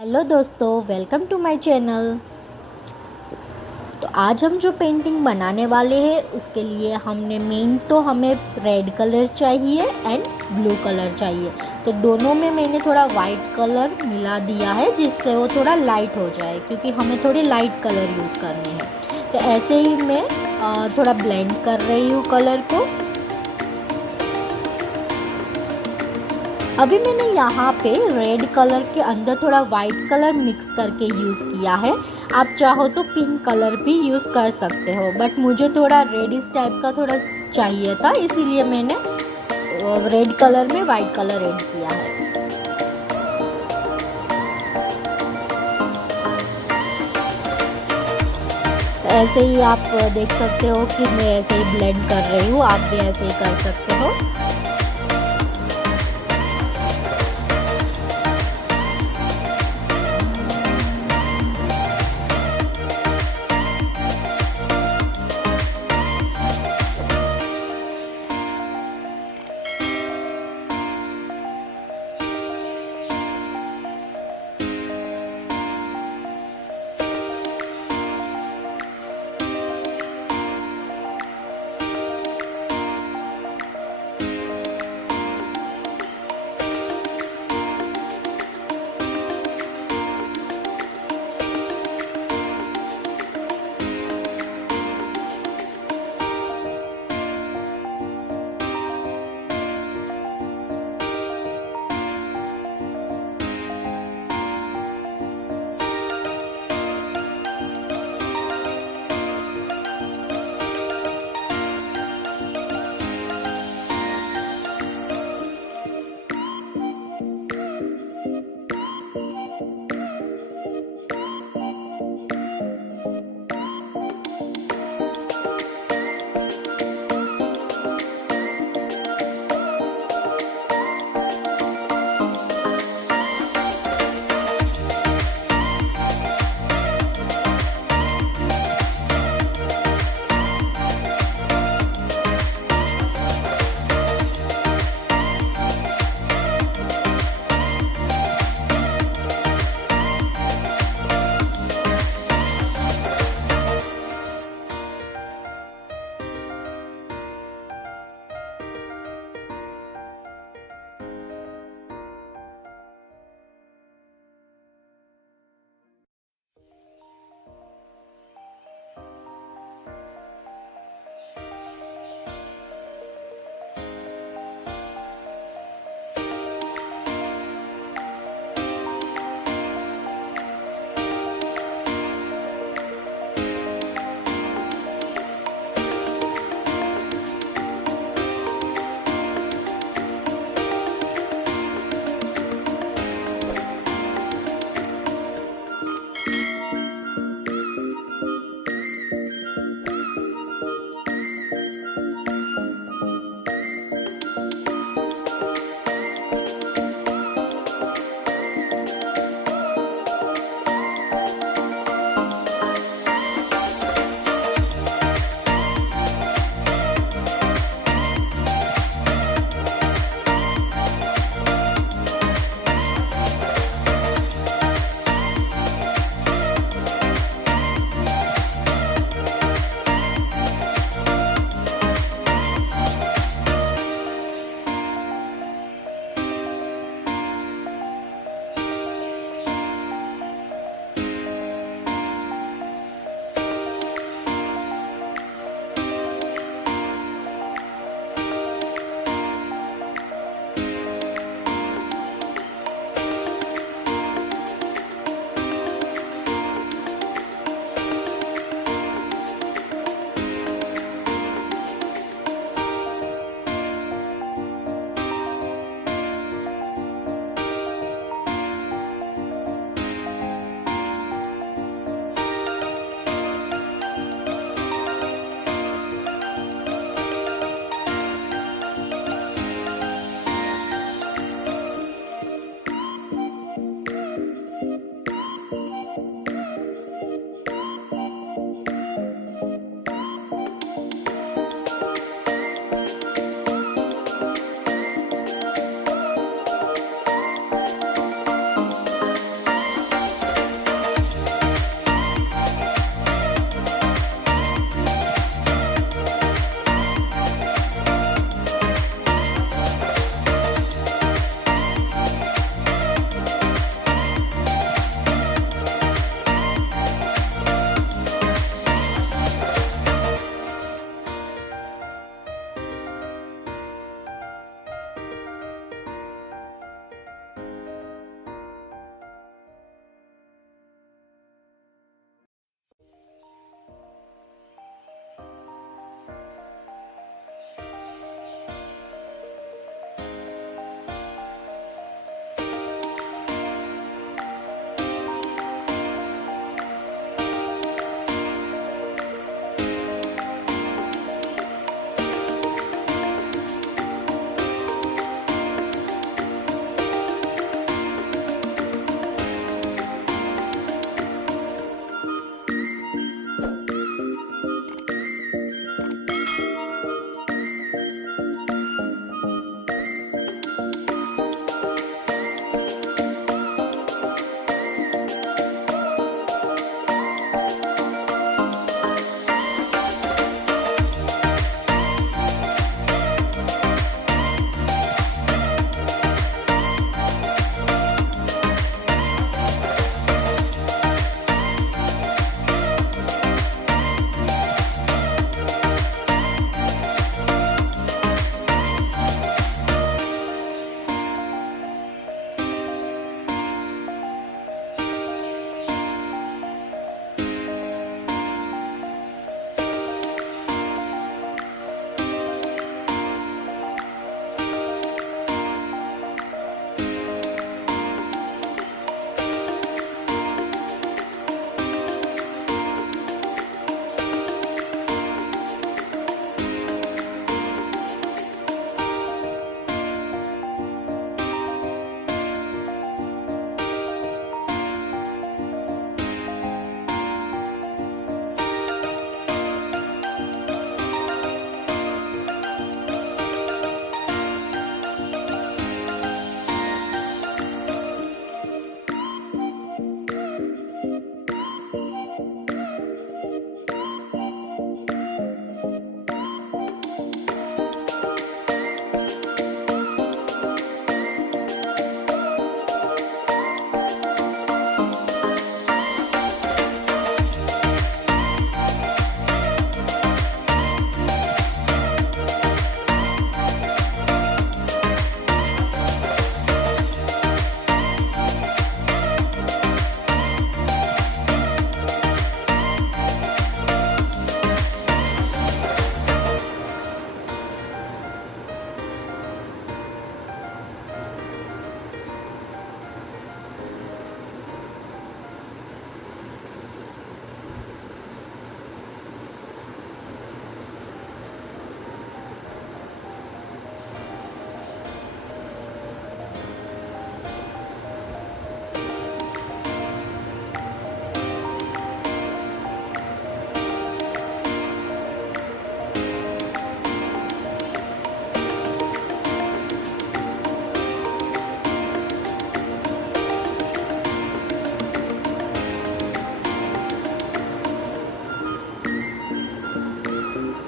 हेलो दोस्तों, welcome to my channel. तो आज हम जो पेंटिंग बनाने वाले हैं उसके लिए हमें रेड कलर चाहिए एंड ब्लू कलर चाहिए। तो दोनों में मैंने थोड़ा वाइट कलर मिला दिया है जिससे वो थोड़ा लाइट हो जाए, क्योंकि हमें थोड़ी लाइट कलर यूज़ करने हैं। तो ऐसे ही मैं थोड़ा ब्लेंड कर रही हूँ कलर को। अभी मैंने यहाँ पे रेड कलर के अंदर थोड़ा वाइट कलर मिक्स करके यूज़ किया है। आप चाहो तो पिंक कलर भी यूज़ कर सकते हो, बट मुझे थोड़ा रेडिश टाइप का थोड़ा चाहिए था, इसीलिए मैंने रेड कलर में वाइट कलर ऐड किया है। ऐसे ही आप देख सकते हो कि मैं ऐसे ही ब्लेंड कर रही हूँ, आप भी ऐसे ही कर सकते हो।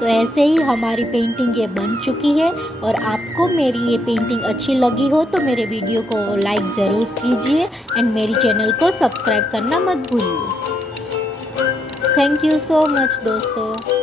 तो ऐसे ही हमारी पेंटिंग ये बन चुकी है। और आपको मेरी ये पेंटिंग अच्छी लगी हो तो मेरे वीडियो को लाइक ज़रूर कीजिए एंड मेरी चैनल को सब्सक्राइब करना मत भूलिए। थैंक यू सो मच दोस्तों।